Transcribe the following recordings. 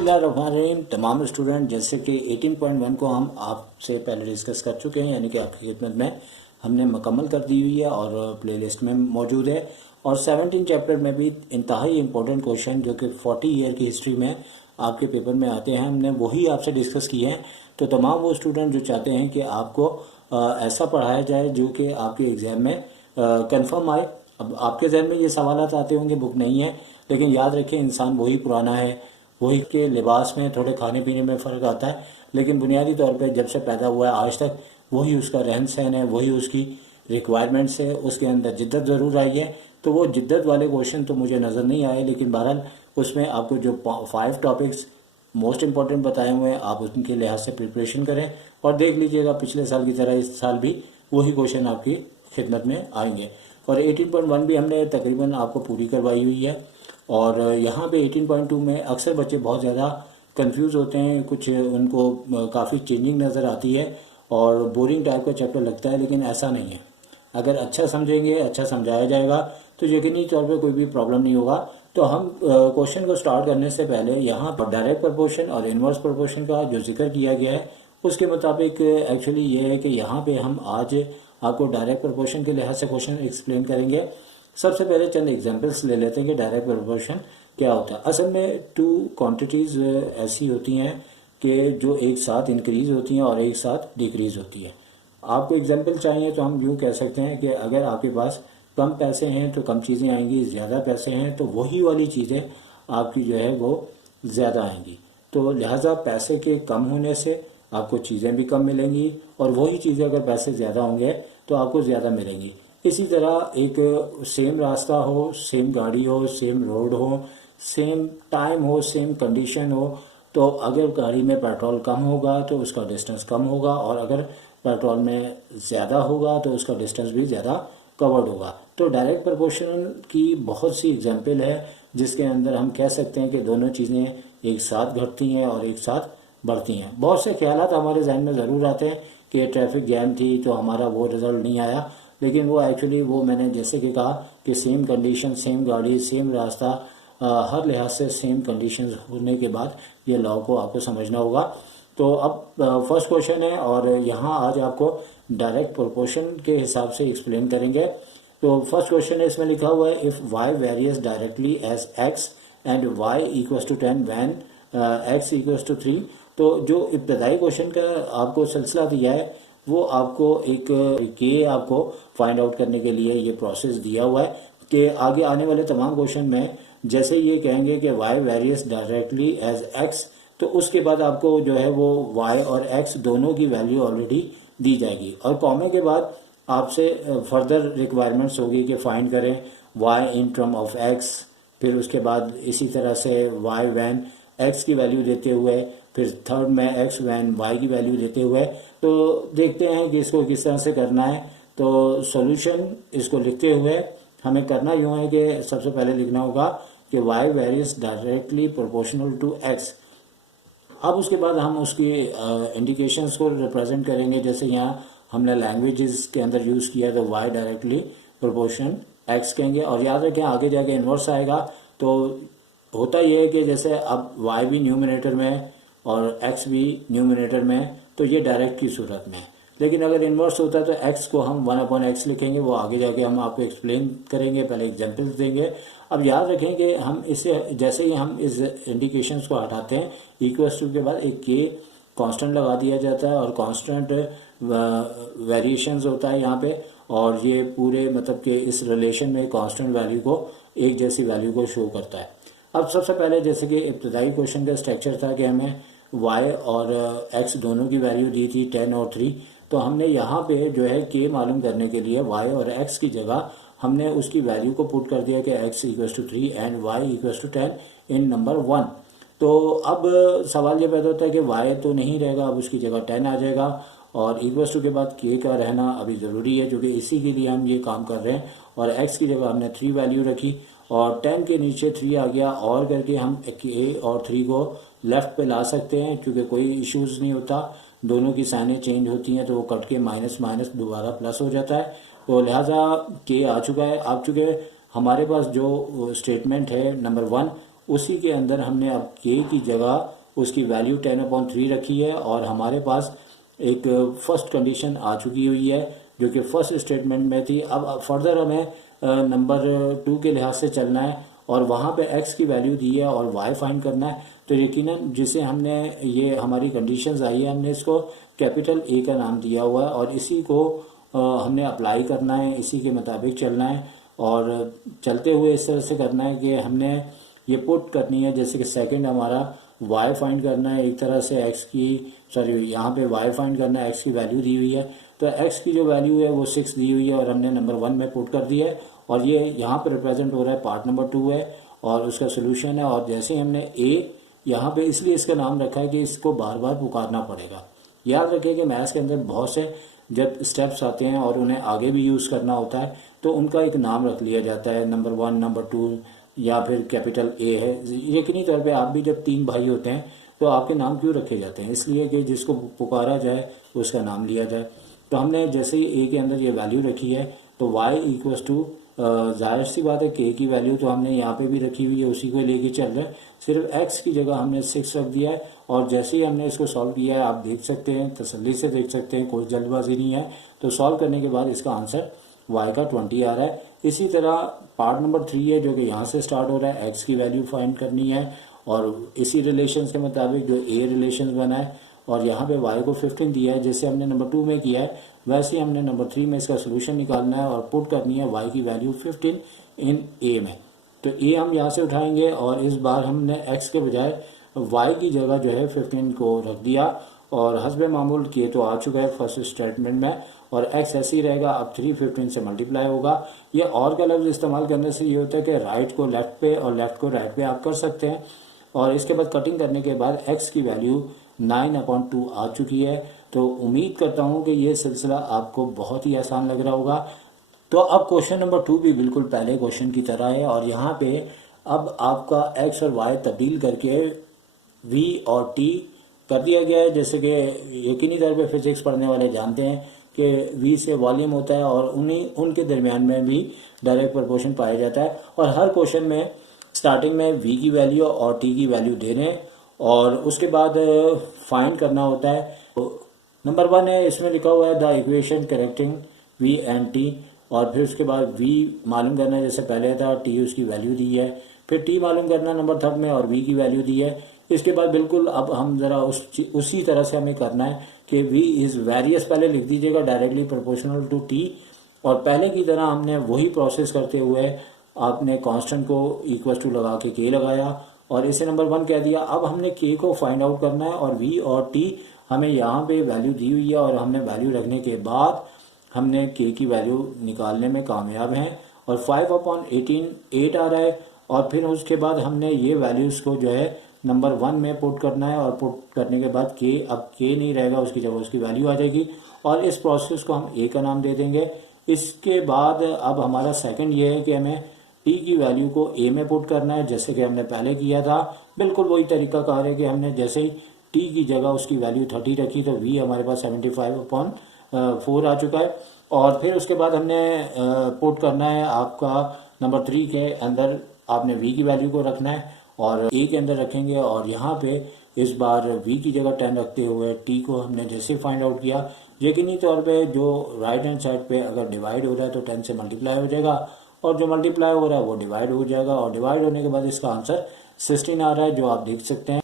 बिस्मिल्लाहिर्रहमानिर्रहीम। तमाम स्टूडेंट, जैसे कि 18.1 को हम आपसे पहले डिस्कस कर चुके हैं, यानी कि आपकी खिदमत में हमने मुकम्मल कर दी हुई है और प्लेलिस्ट में मौजूद है। और 17 चैप्टर में भी इंतहाई इम्पोर्टेंट क्वेश्चन जो कि 40 ईयर की हिस्ट्री में आपके पेपर में आते हैं, हमने वही आपसे डिस्कस किए हैं। तो तमाम वो स्टूडेंट जो चाहते हैं कि आपको ऐसा पढ़ाया जाए जो कि आपके एग्ज़ाम में कंफर्म आए। अब आपके जहन में ये सवालात आते होंगे, बुक नहीं है, लेकिन याद रखें इंसान वही पुराना है, वही के लिबास में थोड़े खाने पीने में फ़र्क आता है, लेकिन बुनियादी तौर पे जब से पैदा हुआ है आज तक वही उसका रहन सहन है, वही उसकी रिक्वायरमेंट्स है। उसके अंदर जिद्दत ज़रूर आई है, तो वो जिद्दत वाले क्वेश्चन तो मुझे नज़र नहीं आए, लेकिन बहरहाल उसमें आपको जो 5 टॉपिक्स मोस्ट इंपॉर्टेंट बताए हुए हैं आप उनके लिहाज से प्रिपरेशन करें और देख लीजिएगा पिछले साल की तरह इस साल भी वही क्वेश्चन आपकी खिदमत में आएंगे। और 18.1 भी हमने तकरीबन आपको पूरी करवाई हुई है। और यहाँ पे 18.2 में अक्सर बच्चे बहुत ज़्यादा कंफ्यूज होते हैं, कुछ उनको काफ़ी चेंजिंग नज़र आती है और बोरिंग टाइप का चैप्टर लगता है, लेकिन ऐसा नहीं है। अगर अच्छा समझेंगे, अच्छा समझाया जाएगा तो यकीनी तौर पे कोई भी प्रॉब्लम नहीं होगा। तो हम क्वेश्चन को स्टार्ट करने से पहले यहाँ पर डायरेक्ट प्रोपोर्शन और इनवर्स प्रोपोर्शन का जो जिक्र किया गया है उसके मुताबिक एक्चुअली ये है कि यहाँ पे हम आज आपको डायरेक्ट प्रोपोर्शन के लिहाज से क्वेश्चन एक्सप्लेन करेंगे। सबसे पहले चंद एग्जांपल्स ले लेते हैं कि डायरेक्ट प्रोपोर्शन क्या होता है। असल में 2 क्वांटिटीज़ ऐसी होती हैं कि जो एक साथ इंक्रीज़ होती हैं और एक साथ डिक्रीज़ होती है। आपको एग्जांपल चाहिए तो हम यूँ कह सकते हैं कि अगर आपके पास कम पैसे हैं तो कम चीज़ें आएंगी, ज़्यादा पैसे हैं तो वही वाली चीज़ें आपकी जो है वो ज़्यादा आएंगी। तो लिहाजा पैसे के कम होने से आपको चीज़ें भी कम मिलेंगी और वही चीज़ें अगर पैसे ज़्यादा होंगे तो आपको ज़्यादा मिलेंगी। इसी तरह एक सेम रास्ता हो, सेम गाड़ी हो, सेम रोड हो, सेम टाइम हो, सेम कंडीशन हो, तो अगर गाड़ी में पेट्रोल कम होगा तो उसका डिस्टेंस कम होगा और अगर पेट्रोल में ज़्यादा होगा तो उसका डिस्टेंस भी ज़्यादा कवर्ड होगा। तो डायरेक्ट प्रोपोर्शन की बहुत सी एग्जाम्पल है जिसके अंदर हम कह सकते हैं कि दोनों चीज़ें एक साथ घटती हैं और एक साथ बढ़ती हैं। बहुत से ख्यालात हमारे जहन में ज़रूर आते हैं कि ट्रैफिक जैम थी तो हमारा वो रिज़ल्ट नहीं आया, लेकिन वो एक्चुअली वो मैंने जैसे कि कहा कि सेम कंडीशन, सेम गाड़ी, सेम रास्ता, हर लिहाज से सेम कंडीशंस होने के बाद ये लॉ को आपको समझना होगा। तो अब फर्स्ट क्वेश्चन है और यहाँ आज आपको डायरेक्ट प्रोपोर्शन के हिसाब से एक्सप्लेन करेंगे। तो फर्स्ट क्वेश्चन है, इसमें लिखा हुआ है if y varies directly as x and y equals to 10 then x equals to 3। तो जो इब्तदाई क्वेश्चन का आपको सिलसिला दिया है वो आपको एक के आपको फाइंड आउट करने के लिए ये प्रोसेस दिया हुआ है कि आगे आने वाले तमाम क्वेश्चन में जैसे ये कहेंगे कि y varies directly as x, तो उसके बाद आपको जो है वो y और x दोनों की वैल्यू ऑलरेडी दी जाएगी और कॉमे के बाद आपसे फर्दर रिक्वायरमेंट्स होगी कि फाइंड करें y in term of x, फिर उसके बाद इसी तरह से y वैन x की वैल्यू देते हुए, फिर थर्ड में x वैन y की वैल्यू देते हुए। तो देखते हैं कि इसको किस तरह से करना है। तो सॉल्यूशन इसको लिखते हुए हमें करना यूँ है कि सबसे पहले लिखना होगा कि y varies directly proportional to x। अब उसके बाद हम उसकी इंडिकेशंस को रिप्रेजेंट करेंगे, जैसे यहाँ हमने लैंग्वेजेस के अंदर यूज़ किया तो y डायरेक्टली प्रोपोर्शन x कहेंगे। और याद रखें आगे जाके इन्वर्स आएगा तो होता यह है कि जैसे अब y भी न्यूमरेटर में और x भी न्यूमरेटर में, तो ये डायरेक्ट की सूरत में है। लेकिन अगर इन्वर्स होता है तो x को हम 1/x लिखेंगे, वो आगे जाके हम आपको एक्सप्लेन करेंगे, पहले एग्जाम्पल्स देंगे। अब याद रखें कि हम इससे जैसे ही हम इस इंडिकेशंस को हटाते हैं इक्वल्स टू के बाद एक के कांस्टेंट लगा दिया जाता है और कांस्टेंट वेरिएशंस होता है यहाँ पे, और ये पूरे मतलब कि इस रिलेशन में कांस्टेंट वैल्यू को एक जैसी वैल्यू को शो करता है। अब सबसे पहले जैसे कि इब्तदाई क्वेश्चन का स्ट्रक्चर था कि हमें y और x दोनों की वैल्यू दी थी 10 और 3, तो हमने यहाँ पे जो है k मालूम करने के लिए y और x की जगह हमने उसकी वैल्यू को पुट कर दिया कि x equals to 3 and y equals to 10 in number 1। तो अब सवाल ये पैदा होता है कि y तो नहीं रहेगा, अब उसकी जगह 10 आ जाएगा और इक्वल्स टू के बाद k का रहना अभी ज़रूरी है क्योंकि इसी के लिए हम ये काम कर रहे हैं। और x की जगह हमने 3 वैल्यू रखी और 10 के नीचे 3 आ गया और करके हम k और 3 को लेफ़्ट पे ला सकते हैं क्योंकि कोई इश्यूज़ नहीं होता, दोनों की साइनें चेंज होती हैं तो वो कट के माइनस माइनस दोबारा प्लस हो जाता है। तो लिहाजा के आ चुका है। आप चुके हमारे पास जो स्टेटमेंट है नंबर 1 उसी के अंदर हमने अब के की जगह उसकी वैल्यू 10/3 रखी है और हमारे पास एक फर्स्ट कंडीशन आ चुकी हुई है जो कि फर्स्ट स्टेटमेंट में थी। अब फर्दर हमें नंबर 2 के लिहाज से चलना है और वहाँ पे x की वैल्यू दी है और y फाइंड करना है। तो यकीनन जिसे हमने ये हमारी कंडीशंस आई है हमने इसको कैपिटल A का नाम दिया हुआ है और इसी को हमने अप्लाई करना है, इसी के मुताबिक चलना है और चलते हुए इस तरह से करना है कि हमने ये पुट करनी है। जैसे कि सेकंड हमारा y फाइंड करना है, एक तरह से x की यहाँ पे y फाइंड करना है, x की वैल्यू दी हुई है तो x की जो वैल्यू है वो 6 दी हुई है और हमने नंबर 1 में पुट कर दिया है और ये यहाँ पर रिप्रेजेंट हो रहा है पार्ट नंबर 2 है और उसका सोल्यूशन है। और जैसे ही हमने a यहाँ पे इसलिए इसका नाम रखा है कि इसको बार बार पुकारना पड़ेगा। याद रखिए कि मैथ्स के अंदर बहुत से जब स्टेप्स आते हैं और उन्हें आगे भी यूज़ करना होता है तो उनका एक नाम रख लिया जाता है, नंबर 1, नंबर 2 या फिर कैपिटल A है। यकीनी तौर पे आप भी जब 3 भाई होते हैं तो आपके नाम क्यों रखे जाते हैं? इसलिए कि जिसको पुकारा जाए उसका नाम लिया जाए। तो हमने जैसे ही A के अंदर ये वैल्यू रखी है तो y इक्वल्स टू जाहिर सी बात है k की वैल्यू तो हमने यहाँ पे भी रखी हुई है, उसी को लेके चल रहे हैं। सिर्फ x की जगह हमने 6 रख दिया है और जैसे ही हमने इसको सॉल्व किया है आप देख सकते हैं, तसल्ली से देख सकते हैं, कोई जल्दबाजी नहीं है। तो सॉल्व करने के बाद इसका आंसर y का 20 आ रहा है। इसी तरह पार्ट नंबर 3 है जो कि यहाँ से स्टार्ट हो रहा है, x की वैल्यू फाइंड करनी है और इसी रिलेशन के मुताबिक जो a रिलेशन बना है और यहाँ पे y को 15 दिया है जैसे हमने नंबर 2 में किया है वैसे ही हमने नंबर 3 में इसका सोल्यूशन निकालना है और पुट करनी है y की वैल्यू 15 इन a में। तो a हम यहाँ से उठाएंगे और इस बार हमने x के बजाय y की जगह जो है 15 को रख दिया और हस्बे मामूल k तो आ चुका है फर्स्ट स्टेटमेंट में और x ऐसे ही रहेगा। अब 3 15 से मल्टीप्लाई होगा। ये और का लफ्ज़ इस्तेमाल करने से ये होता है कि राइट को लेफ्ट पे और लेफ्ट को राइट पे आप कर सकते हैं और इसके बाद कटिंग करने के बाद x की वैल्यू 9/2 आ चुकी है। तो उम्मीद करता हूँ कि ये सिलसिला आपको बहुत ही आसान लग रहा होगा। तो अब क्वेश्चन नंबर 2 भी बिल्कुल पहले क्वेश्चन की तरह है और यहाँ पे अब आपका x और y तब्दील करके v और t कर दिया गया है। जैसे कि यकीनी तौर पे फिजिक्स पढ़ने वाले जानते हैं कि v से वॉल्यूम होता है और उनके दरमियान में भी डायरेक्ट प्रोपोर्शन पाया जाता है और हर क्वेश्चन में स्टार्टिंग में v की वैल्यू और t की वैल्यू दे रहे हैं और उसके बाद फाइंड करना होता है। तो नंबर 1 है, इसमें लिखा हुआ है the equation correcting v and t और फिर उसके बाद v मालूम करना है जैसे पहले था, t उसकी वैल्यू दी है, फिर t मालूम करना नंबर 3 में और v की वैल्यू दी है। इसके बाद बिल्कुल अब हम ज़रा उसी तरह से हमें करना है कि v इज़ वेरियस पहले लिख दीजिएगा डायरेक्टली प्रोपोर्शनल टू t और पहले की तरह हमने वही प्रोसेस करते हुए आपने कांस्टेंट को इक्वल टू लगा के k लगाया और इसे नंबर 1 कह दिया। अब हमने k को फाइंड आउट करना है और v और t हमें यहाँ पे वैल्यू दी हुई है और हमने वैल्यू रखने के बाद हमने k की वैल्यू निकालने में कामयाब हैं और 5/18 8 आ रहा है और फिर उसके बाद हमने ये वैल्यूज़ को जो है नंबर 1 में पुट करना है और पुट करने के बाद k अब k नहीं रहेगा, उसकी जगह उसकी वैल्यू आ जाएगी और इस प्रोसेस को हम a का नाम दे देंगे। इसके बाद अब हमारा सेकंड ये है कि हमें t की वैल्यू को a में पुट करना है जैसे कि हमने पहले किया था। बिल्कुल वही तरीका कार है कि हमने जैसे ही t की जगह उसकी वैल्यू 30 रखी तो v हमारे पास 75/4 आ चुका है और फिर उसके बाद हमने पुट करना है आपका नंबर 3 के अंदर आपने v की वैल्यू को रखना है और a के अंदर रखेंगे और यहाँ पे इस बार v की जगह 10 रखते हुए t को हमने जैसे फाइंड आउट किया यकीनी तौर पे जो राइट हैंड साइड पे अगर डिवाइड हो रहा है तो 10 से मल्टीप्लाई हो जाएगा और जो मल्टीप्लाई हो रहा है वो डिवाइड हो जाएगा और डिवाइड होने के बाद इसका आंसर 16 आ रहा है जो आप देख सकते हैं।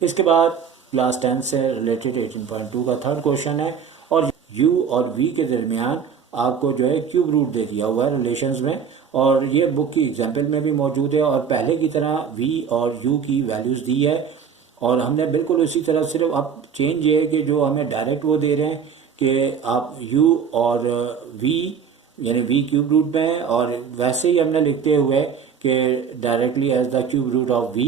इसके बाद क्लास 10 से रिलेटेड 18.2 का थर्ड क्वेश्चन है और u और v के दरमियान आपको जो है क्यूब रूट दे दिया हुआ है रिलेशंस में और ये बुक की एग्जाम्पल में भी मौजूद है और पहले की तरह v और u की वैल्यूज़ दी है और हमने बिल्कुल उसी तरह सिर्फ अब चेंज ये है कि जो हमें डायरेक्ट वो दे रहे हैं कि आप u और v यानी v क्यूब रूट में है और वैसे ही हमने लिखते हुए कि directly as the cube root of v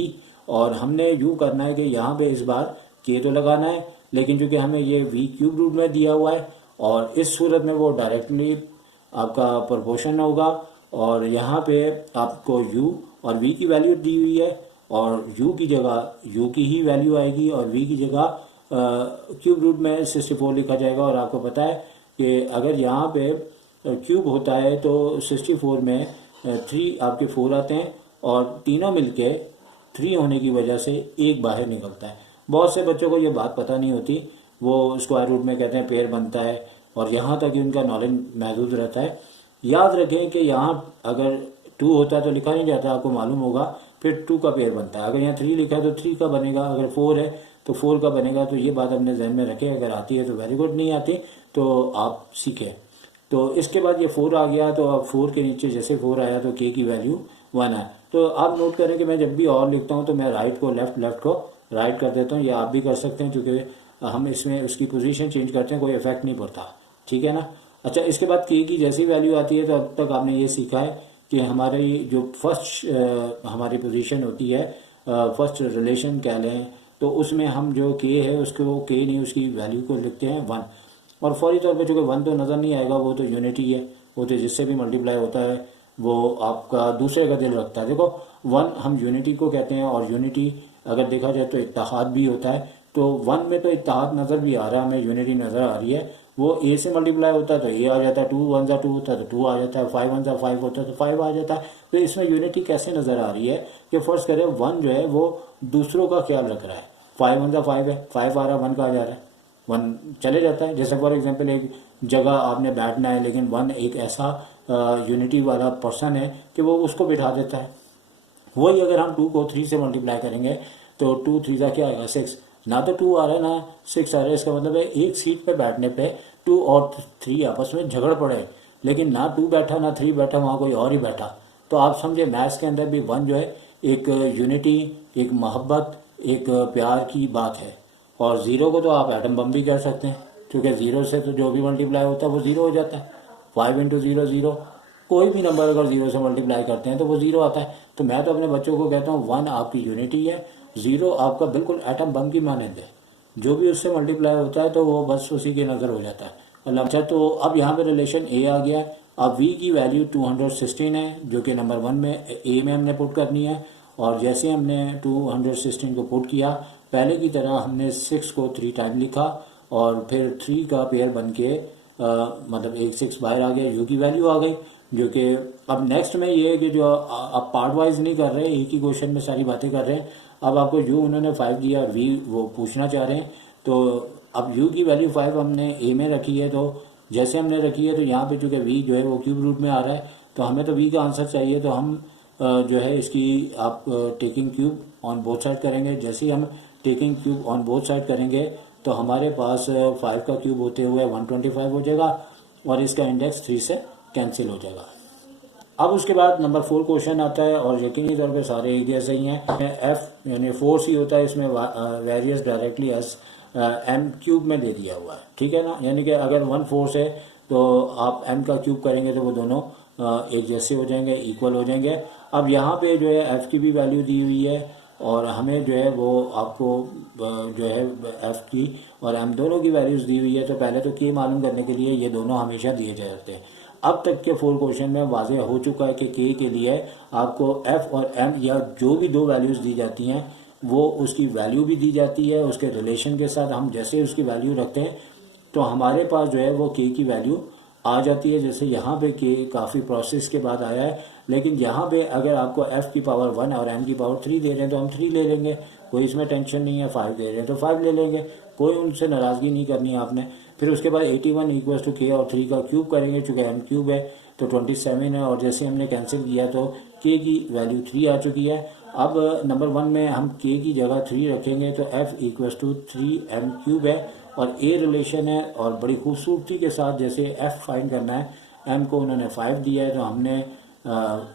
और हमने यूँ करना है कि यहाँ पे इस बार k तो लगाना है लेकिन चूँकि हमें ये v क्यूब रूट में दिया हुआ है और इस सूरत में वो डायरेक्टली आपका प्रोपोर्शन होगा और यहाँ पे आपको u और v की वैल्यू दी हुई है और u की जगह u की ही वैल्यू आएगी और v की जगह क्यूब रूट में 64 लिखा जाएगा और आपको पता है कि अगर यहाँ पे क्यूब होता है तो 64 में 3 आपके 4 आते हैं और तीनों मिलके 3 होने की वजह से एक बाहर निकलता है। बहुत से बच्चों को ये बात पता नहीं होती, वो स्क्वायर रूट में कहते हैं पेयर बनता है, और यहाँ तक ही उनका नॉलेज महदूद रहता है। याद रखें कि यहाँ अगर 2 होता है तो लिखा नहीं जाता, आपको मालूम होगा, फिर 2 का पेयर बनता है। अगर यहाँ 3 लिखा है तो 3 का बनेगा, अगर 4 है तो 4 का बनेगा। तो ये बात अपने जहन में रखें, अगर आती है तो वेरी गुड, नहीं आती तो आप सीखें। तो इसके बाद ये 4 आ गया, तो अब 4 के नीचे जैसे 4 आया तो k की वैल्यू 1 है। तो आप नोट करें कि मैं जब भी और लिखता हूँ तो मैं राइट को लेफ्ट, लेफ्ट को राइट कर देता हूँ। ये आप भी कर सकते हैं, क्योंकि हम इसमें उसकी पोजीशन चेंज करते हैं, कोई इफेक्ट नहीं पड़ता, ठीक है ना। अच्छा, इसके बाद k की जैसी वैल्यू आती है तो अब तक आपने ये सीखा है कि हमारी जो फर्स्ट हमारी पोजीशन होती है, फर्स्ट रिलेशन कह लें, तो उसमें हम जो k है उसको k नहीं, उसकी वैल्यू को लिखते हैं 1। और फौरी तौर पे चूँकि 1 तो नज़र नहीं आएगा, वो तो यूनिटी है, वो तो जिससे भी मल्टीप्लाई होता है वो आपका दूसरे का दिल रखता है। देखो 1 हम यूनिटी को कहते हैं, और यूनिटी अगर देखा जाए तो इत्तेहाद भी होता है। तो 1 में तो इत्तेहाद नज़र भी आ रहा है, हमें यूनिटी नज़र आ रही है। वो a से मल्टीप्लाई होता है तो a आ जाता है, 2 1 जा 2 होता है तो 2 आ जाता है, 5 1 जा 5 होता है तो 5 आ जाता है। तो इसमें यूनिटी कैसे नज़र आ रही है कि फर्स्ट करें 1 जो है वो दूसरों का ख्याल रख रहा है। 5 1 जा 5 है, 5 आ रहा है, 1 का आ जा रहा है, 1 चले जाता है। जैसे फॉर एग्जांपल एक जगह आपने बैठना है, लेकिन 1 एक ऐसा यूनिटी वाला पर्सन है कि वो उसको बिठा देता है। वही अगर हम 2 को 3 से मल्टीप्लाई करेंगे तो 2 3 जा क्या आएगा 6, ना तो 2 आ रहा है ना 6 आ रहा है। इसका मतलब है एक सीट पे बैठने पे 2 और 3 आपस में झगड़ पड़े, लेकिन ना 2 बैठा ना 3 बैठा, वहाँ कोई और ही बैठा। तो आप समझे मैथ्स के अंदर भी 1 जो है एक यूनिटी, एक मोहब्बत, एक प्यार की बात है। और 0 को तो आप एटम बम भी कह सकते हैं, क्योंकि 0 से तो जो भी मल्टीप्लाई होता है वो 0 हो जाता है। 5 इंटू 0 0, कोई भी नंबर अगर 0 से मल्टीप्लाई करते हैं तो वो 0 आता है। तो मैं तो अपने बच्चों को कहता हूँ 1 आपकी यूनिटी है, 0 आपका बिल्कुल एटम बम की मानंद है। जो भी उससे मल्टीप्लाई होता है तो वो बस उसी के नज़र हो जाता है। अच्छा, तो अब यहाँ पे रिलेशन a आ गया। अब v की वैल्यू 216 है, जो कि नंबर 1 में a में हमने पुट करनी है। और जैसे हमने 216 को पुट किया, पहले की तरह हमने 6 को 3 टाइम लिखा, और फिर 3 का पेयर बन के मतलब एक 6 बाहर आ गया, u की वैल्यू आ गई। जो कि अब नेक्स्ट में ये है कि जो आप पार्ट वाइज नहीं कर रहे, एक ही क्वेश्चन में सारी बातें कर रहे हैं। अब आपको u उन्होंने 5 दिया और v वो पूछना चाह रहे हैं, तो अब u की वैल्यू 5 हमने a में रखी है। तो जैसे हमने रखी है तो यहाँ पे चूँकि v जो है वो क्यूब रूट में आ रहा है, तो हमें तो v का आंसर चाहिए। तो हम जो है इसकी आप taking cube on both side करेंगे। जैसे ही हम taking cube on both side करेंगे तो हमारे पास 5 का क्यूब होते हुए 125 हो जाएगा, और इसका इंडेक्स 3 से कैंसिल हो जाएगा। अब उसके बाद नंबर 4 क्वेश्चन आता है, और यकीनी तौर पे सारे एक जैसे ही हैं। एफ यानी फोर्स ही होता है, इसमें varies directly as M cube में दे दिया हुआ है, ठीक है ना। यानी कि अगर 1 फोर्स है तो आप एम का क्यूब करेंगे तो वो दोनों एक जैसे हो जाएंगे, इक्वल हो जाएंगे। अब यहाँ पे जो है एफ की भी वैल्यू दी हुई है, और हमें जो है वो आपको जो है एफ की और एम दोनों की वैल्यूज़ दी हुई है। तो पहले तो के मालूम करने के लिए ये दोनों हमेशा दिए जाते हैं। अब तक के 4 क्वेश्चन में वाज़ेह हो चुका है कि के लिए आपको एफ और एम या जो भी 2 वैल्यूज़ दी जाती हैं वो उसकी वैल्यू भी दी जाती है, उसके रिलेशन के साथ हम जैसे उसकी वैल्यू रखते हैं तो हमारे पास जो है वो के की वैल्यू आ जाती है। जैसे यहाँ पे के काफ़ी प्रोसेस के बाद आया है, लेकिन यहाँ पे अगर आपको एफ की पावर 1 और एम की पावर 3 दे रहे हैं तो हम 3 ले लेंगे, कोई इसमें टेंशन नहीं है। 5 दे रहे हैं तो 5 ले लेंगे, कोई उनसे नाराज़गी नहीं करनी है आपने। फिर उसके बाद 81 इक्वल टू के और 3 का क्यूब करेंगे, चूँकि एम क्यूब है तो 27 है, और जैसे हमने कैंसिल किया तो के की वैल्यू 3 आ चुकी है। अब नंबर 1 में हम के की जगह 3 रखेंगे तो F equal to 3 M cube है, और ए रिलेशन है। और बड़ी खूबसूरती के साथ जैसे एफ फाइंड करना है, एम को उन्होंने 5 दिया है तो हमने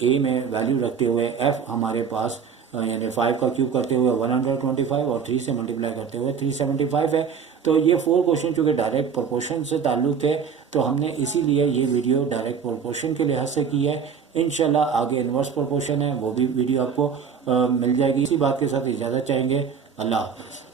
ए में वैल्यू रखते हुए एफ हमारे पास यानी 5 का क्यूब करते हुए 125 और 3 से मल्टीप्लाई करते हुए 375 है। तो ये 4 क्वेश्चन चूँकि डायरेक्ट प्रोपोर्शन से ताल्लुक़ थे तो हमने इसीलिए ये वीडियो डायरेक्ट प्रोपोर्शन के लिहाज से की है। इंशाल्लाह आगे इन्वर्स प्रोपोर्शन है, वो भी वीडियो आपको मिल जाएगी। इसी बात के साथ इजाज़त चाहेंगे। अल्लाह हाफ़िज़।